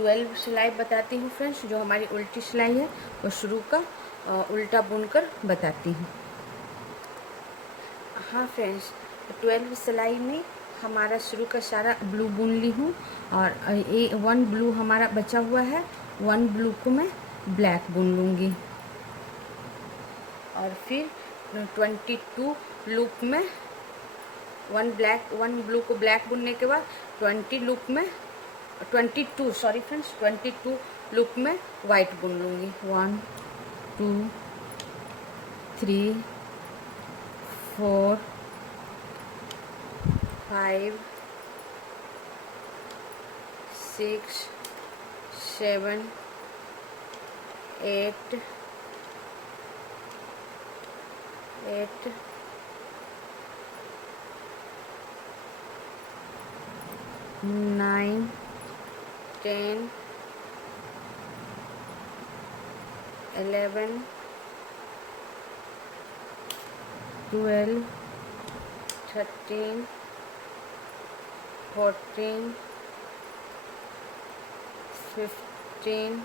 12 सिलाई बताती हूँ फ्रेंड्स जो हमारी उल्टी सिलाई है वो शुरू का उल्टा बुनकर बताती हूँ। हाँ फ्रेंड्स, 12 सिलाई में हमारा शुरू का सारा ब्लू बुन ली हूँ और 1 ब्लू हमारा बचा हुआ है। 1 ब्लू को मैं ब्लैक बुन लूँगी और फिर 22 लूप में 1 ब्लू को ब्लैक बुनने के बाद 22 लूप में वाइट बुन लूँगी। 1 2 3 4 5 6 7 8 8, 9, 10, 11, 12, 13, 14, 15,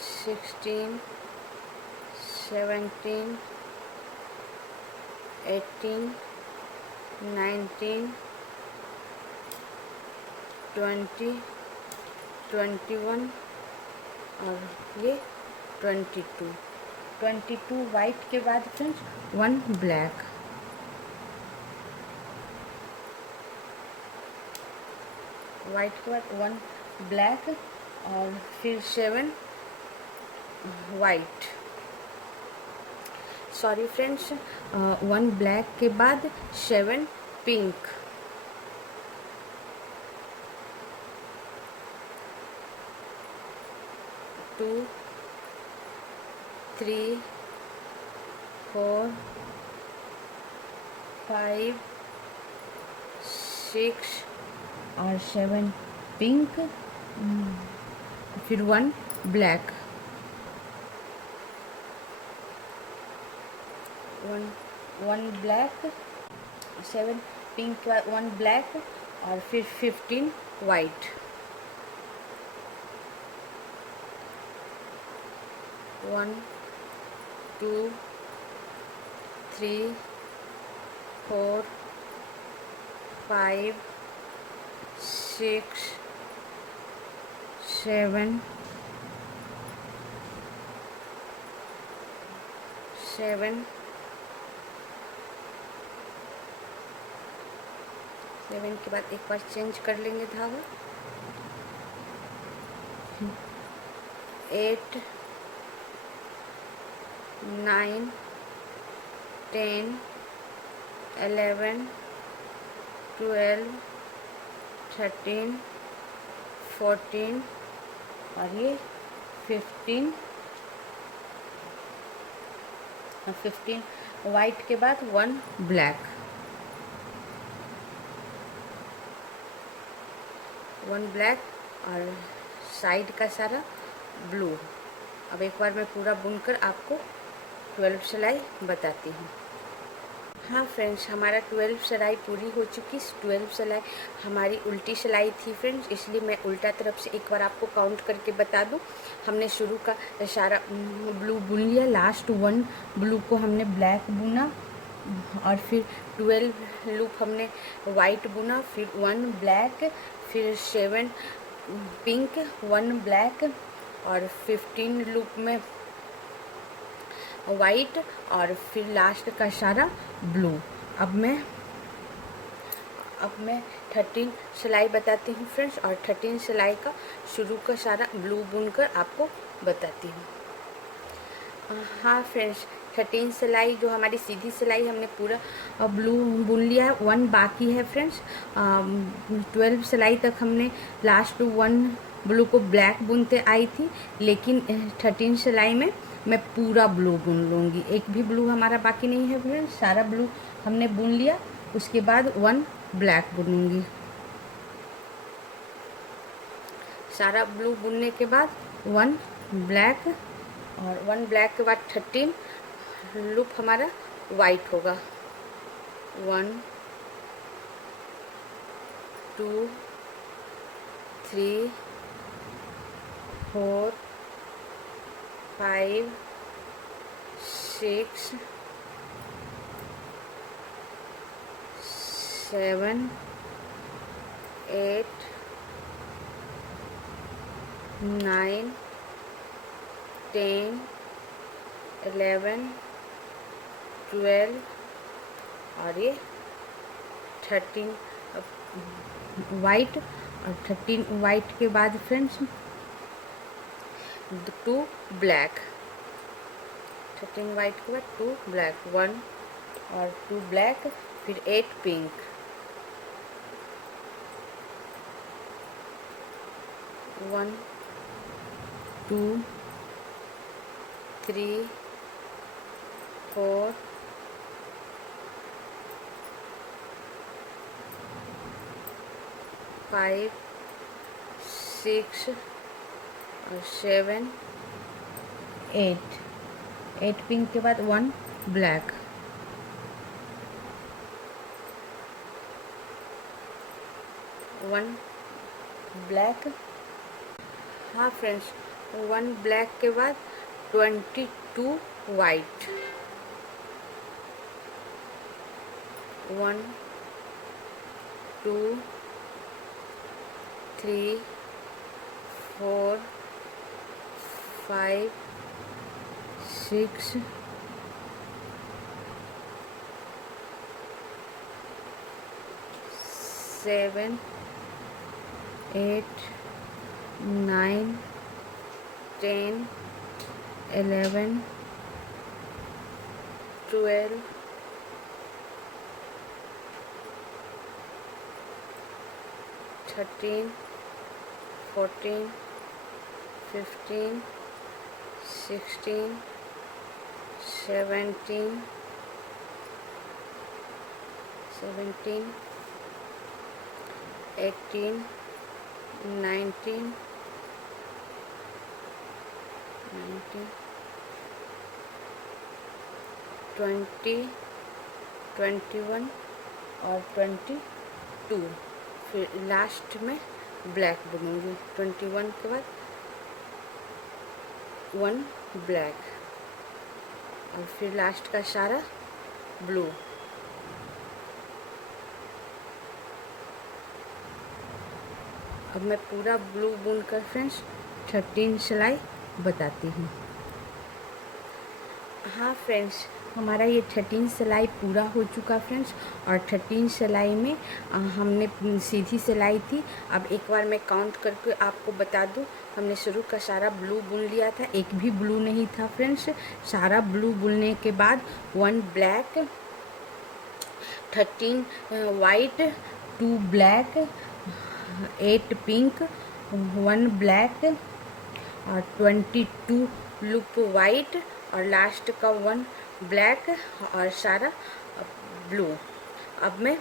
16, 17, 18, 19, 20, 21 और ये 22 वाइट के बाद फ्रेंड्स 1 ब्लैक, वाइट के बाद 1 ब्लैक और फिर 7 वाइट, सॉरी फ्रेंड्स, 1 ब्लैक के बाद 7 पिंक, 2, 3, 4, 5, 6 और 7 पिंक, फिर 1 ब्लैक, 1 ब्लैक, 7 पिंक के बाद 1 ब्लैक और फिर 15 वाइट, 1, 2, 3, 4, 5, 6, 7, 7 के बाद एक बार चेंज कर लेंगे धागा, 8, 9, 10, 11, 12, 13, 14 और ये 15 वाइट के बाद 1 ब्लैक, 1 ब्लैक और साइड का सारा ब्लू। अब एक बार मैं पूरा बुनकर आपको 12 सिलाई बताती हूँ। हाँ फ्रेंड्स, हमारा 12 सिलाई पूरी हो चुकी। 12 सिलाई हमारी उल्टी सिलाई थी फ्रेंड्स, इसलिए मैं उल्टा तरफ से एक बार आपको काउंट करके बता दूँ। हमने शुरू का सारा ब्लू बुन लिया, लास्ट 1 ब्लू को हमने ब्लैक बुना और फिर 12 लूप हमने वाइट बुना, फिर 1 ब्लैक, फिर 7 पिंक, 1 ब्लैक और 15 लूप में वाइट और फिर लास्ट का सारा ब्लू। अब मैं 13 सिलाई बताती हूँ फ्रेंड्स, और 13 सिलाई का शुरू का सारा ब्लू बुनकर आपको बताती हूँ। हाँ फ्रेंड्स, 13 सिलाई जो हमारी सीधी सिलाई हमने पूरा ब्लू बुन लिया है, 1 बाकी है फ्रेंड्स। 12 सिलाई तक हमने लास्ट 1 ब्लू को ब्लैक बुनते आई थी, लेकिन 13 सिलाई में मैं पूरा ब्लू बुन लूँगी, एक भी ब्लू हमारा बाकी नहीं है फ्रेंड्स, सारा ब्लू हमने बुन लिया। उसके बाद 1 ब्लैक बुनूंगी, सारा ब्लू बुनने के बाद 1 ब्लैक और 1 ब्लैक के बाद 13 लूप हमारा वाइट होगा। 1, 2, 3, 4, 5, 6, 7, 8, 9, 10, 11, 12 और ये 13 वाइट, और 13 वाइट के बाद फ्रेंड्स 2 ब्लैक, 13 वाइट के बाद 2 ब्लैक, 1 और 2 ब्लैक, फिर 8 पिंक, 1, 2, 3 4 5 6 और 7 8 8 पिंक के बाद 1 ब्लैक, 1 ब्लैक। हाँ फ्रेंड्स, 1 ब्लैक के बाद 22 वाइट, 1 2 3 4 5 6 7 8 9 10 11 12 13 14 15 16 17 18 19 20 21 और 22। फिर लास्ट में ब्लैक बुनूंगी। 21 के बाद 1 ब्लैक और फिर लास्ट का सारा ब्लू। अब मैं पूरा ब्लू बुनकर फ्रेंड्स 13 सिलाई बताती हूँ। हाँ फ्रेंड्स, हमारा ये 13 सिलाई पूरा हो चुका फ्रेंड्स। और 13 सिलाई में हमने सीधी सिलाई थी। अब एक बार मैं काउंट करके आपको बता दूँ, हमने शुरू का सारा ब्लू बुन लिया था, एक भी ब्लू नहीं था फ्रेंड्स। सारा ब्लू बुनने के बाद 1 black, 13 white, 2 black, 8 pink, 1 black और 22 लूप वाइट और लास्ट का 1 ब्लैक और सारा ब्लू। अब मैं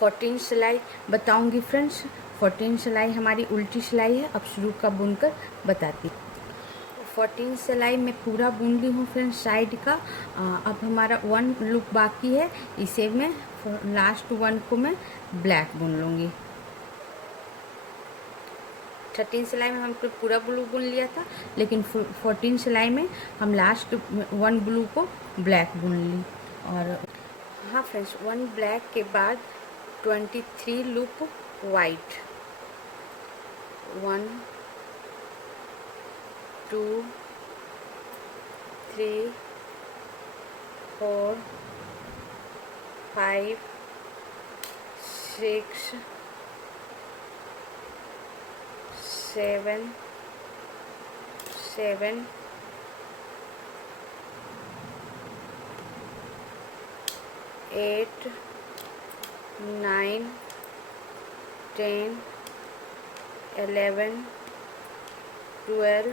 14 सिलाई बताऊंगी फ्रेंड्स। 14 सिलाई हमारी उल्टी सिलाई है। अब शुरू का बुनकर बताती हूँ। 14 सिलाई में पूरा बुन ली हूँ फ्रेंड्स साइड का। अब हमारा 1 लूप बाकी है, इसे मैं लास्ट 1 को मैं ब्लैक बुन लूँगी। 13 सिलाई में हम पूरा ब्लू बुन लिया था, लेकिन 14 सिलाई में हम लास्ट 1 ब्लू को ब्लैक बुन ली। और हाँ फ्रेंड्स, 1 ब्लैक के बाद 23 लूप वाइट, 1 2 3 4 5 6 7 8 9 10 11 12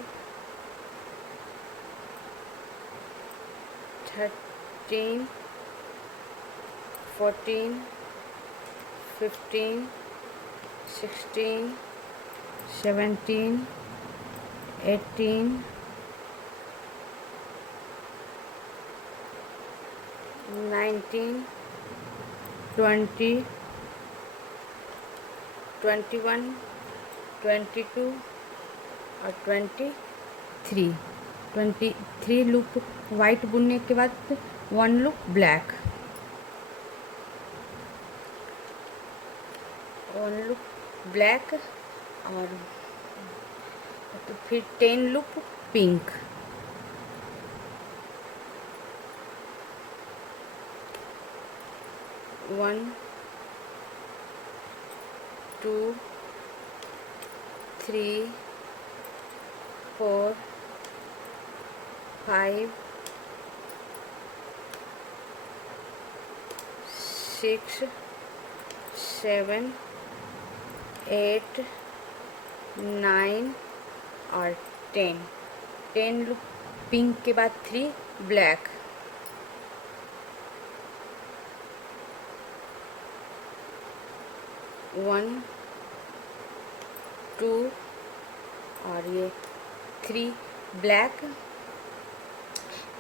13 14 15 16 17 18 19 20 21 22 और 23 लूप वाइट बुनने के बाद 1 लूप ब्लैक, 1 लूप ब्लैक और फिर 10 लूप पिंक, 1 2 3 4 5 6 7 8 9 और 10 10 लूप पिंक के बाद 3 ब्लैक, 1 2 और ये 3 ब्लैक,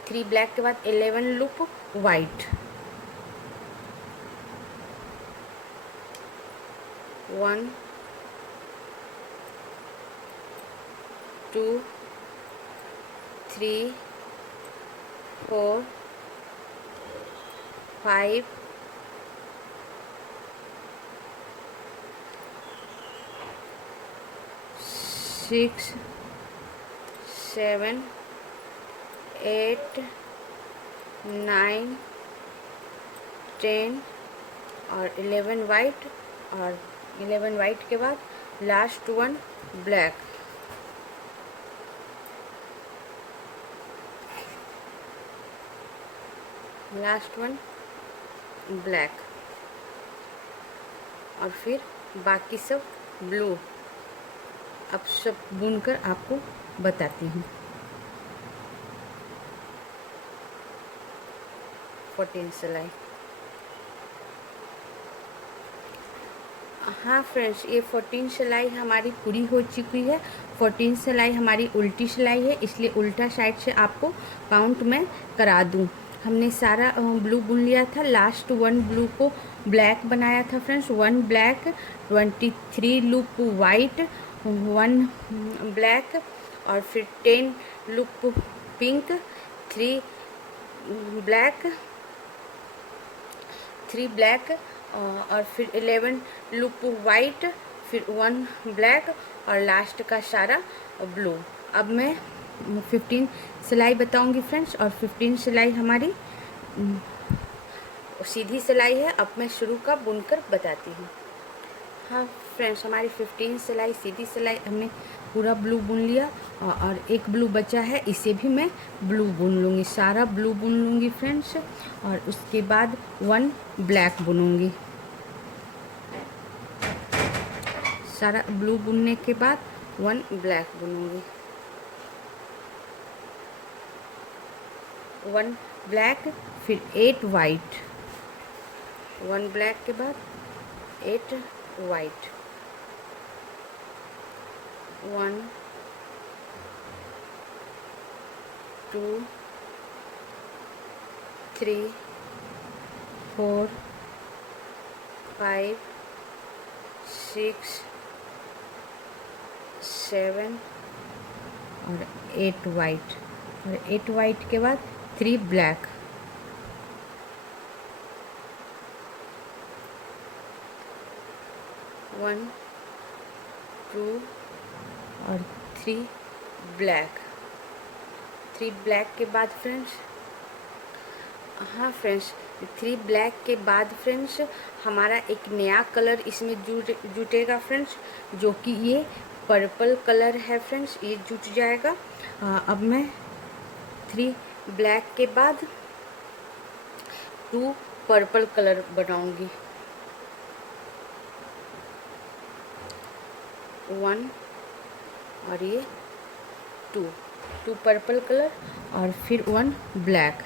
3 ब्लैक के बाद 11 लूप वाइट, 1 2 3 4 5 6 7 8 9 10 और 11 वाइट, और 11 वाइट के बाद लास्ट 1 ब्लैक, लास्ट 1 ब्लैक, और फिर बाकी सब ब्लू। अब सब बुनकर आपको बताती हूँ। 14 सिलाई। हाँ फ्रेंड्स, ये 14 सिलाई हमारी पूरी हो चुकी है। 14 सिलाई हमारी उल्टी सिलाई है, इसलिए उल्टा साइड से आपको काउंट में करा दूँ। हमने सारा ब्लू बुन लिया था, लास्ट 1 ब्लू को ब्लैक बनाया था friends, 1 black, 23 loop white, 1 black, और फिर 10 लूप पिंक, 3 ब्लैक, 3 ब्लैक, और फिर 11 लूप वाइट, फिर 1 ब्लैक, और लास्ट का सारा ब्लू। अब मैं 15 सिलाई बताऊंगी फ्रेंड्स, और 15 सिलाई हमारी सीधी सिलाई है। अब मैं शुरू का बुनकर बताती हूँ। हाँ फ्रेंड्स, हमारी 15 सिलाई सीधी सिलाई हमने पूरा ब्लू बुन लिया, और एक ब्लू बचा है, इसे भी मैं ब्लू बुन लूँगी, सारा ब्लू बुन लूँगी फ्रेंड्स, और उसके बाद 1 ब्लैक बुनूँगी। सारा ब्लू बुनने के बाद 1 ब्लैक बुनूँगी, 1 ब्लैक, फिर 8 वाइट, 1 ब्लैक के बाद 8 वाइट, 1 2 3 4 5 6 7 और 8 वाइट, और 8 वाइट के बाद 3 ब्लैक, 1 2 और 3 ब्लैक, 3 ब्लैक के बाद फ्रेंड्स, हाँ फ्रेंड्स, 3 ब्लैक के बाद फ्रेंड्स हमारा एक नया कलर इसमें जुटेगा फ्रेंड्स, जो कि ये पर्पल कलर है फ्रेंड्स, ये जुट जाएगा। अब मैं 3 ब्लैक के बाद 2 पर्पल कलर बनाऊंगी, 1 और ये 2 पर्पल कलर, और फिर 1 ब्लैक,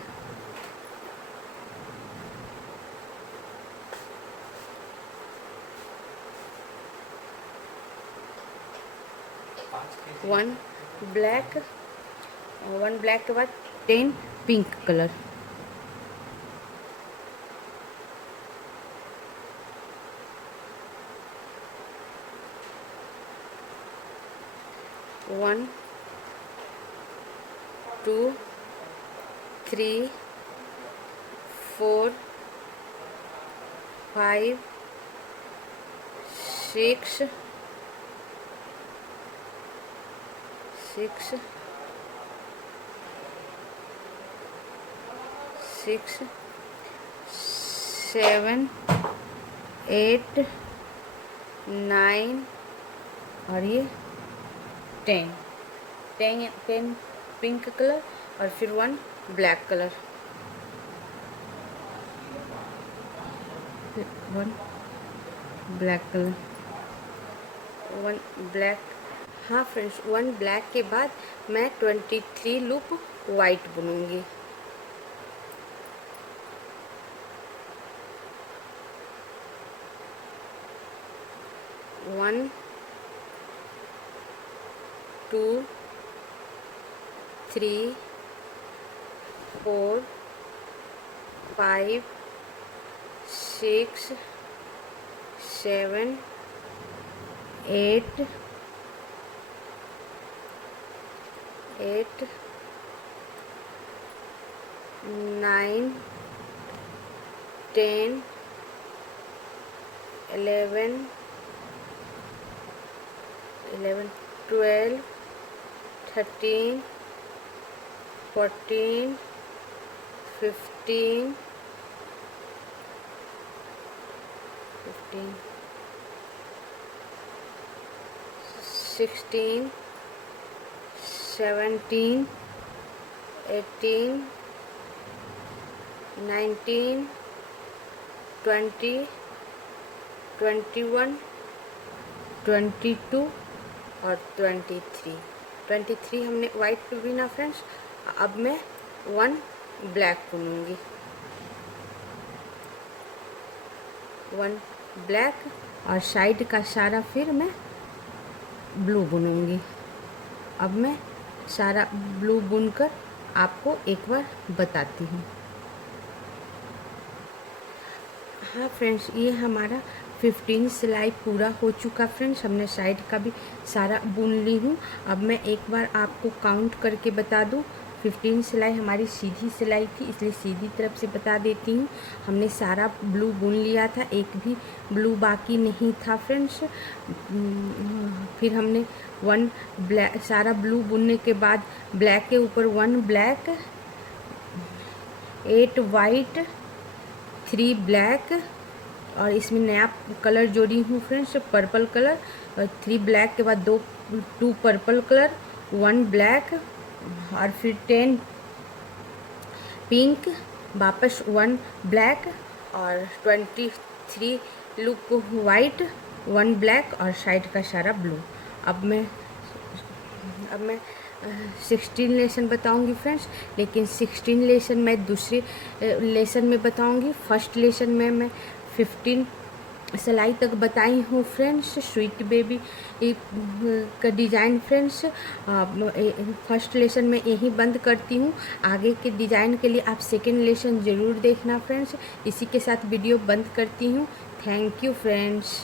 वन ब्लैक, 1 ब्लैक के बाद 10 पिंक कलर, 1 2 3 4 5 6 7 8 9 और ये 10 पिंक कलर, और फिर 1 ब्लैक कलर, फिर 1 ब्लैक कलर, 1 ब्लैक। हाँ फ्रेंड्स, 1 ब्लैक के बाद मैं 23 लूप वाइट बुनूंगी। वन, 2, 3, 4, 5, 6, 7, 8, 9, 10, 11, 12, 13, 14, 15, 16, 17, 18, 19, 20, 21, 22 और 23 हमने वाइट पे बुना फ्रेंड्स। अब मैं 1 ब्लैक बुनूंगी, 1 ब्लैक और साइड का सारा फिर मैं ब्लू बुनूंगी। अब मैं सारा ब्लू बुनकर आपको एक बार बताती हूँ। हाँ फ्रेंड्स, ये हमारा 15 सिलाई पूरा हो चुका फ्रेंड्स। हमने साइड का भी सारा बुन ली हूँ। अब मैं एक बार आपको काउंट करके बता दूँ। 15 सिलाई हमारी सीधी सिलाई थी, इसलिए सीधी तरफ से बता देती हूँ। हमने सारा ब्लू बुन लिया था, एक भी ब्लू बाकी नहीं था फ्रेंड्स। फिर हमने 1 ब्लैक, सारा ब्लू बुनने के बाद ब्लैक के ऊपर 1 ब्लैक, 8 वाइट, 3 ब्लैक और इसमें नया कलर जोड़ी हूँ फ्रेंड्स, पर्पल कलर। और 3 ब्लैक के बाद 2 पर्पल कलर, 1 ब्लैक और फिर 10 पिंक, वापस 1 ब्लैक और 23 लूप वाइट, 1 ब्लैक और साइड का सारा ब्लू। अब मैं 16 लेसन बताऊंगी फ्रेंड्स, लेकिन 16 लेसन मैं दूसरे लेसन में बताऊंगी। फर्स्ट लेसन में मैं 15 सिलाई तक बताई हूँ फ्रेंड्स, स्वीट बेबी का डिज़ाइन फ्रेंड्स। फर्स्ट लेसन में यहीं बंद करती हूँ। आगे के डिज़ाइन के लिए आप सेकेंड लेसन ज़रूर देखना फ्रेंड्स। इसी के साथ वीडियो बंद करती हूँ। Thank you friends.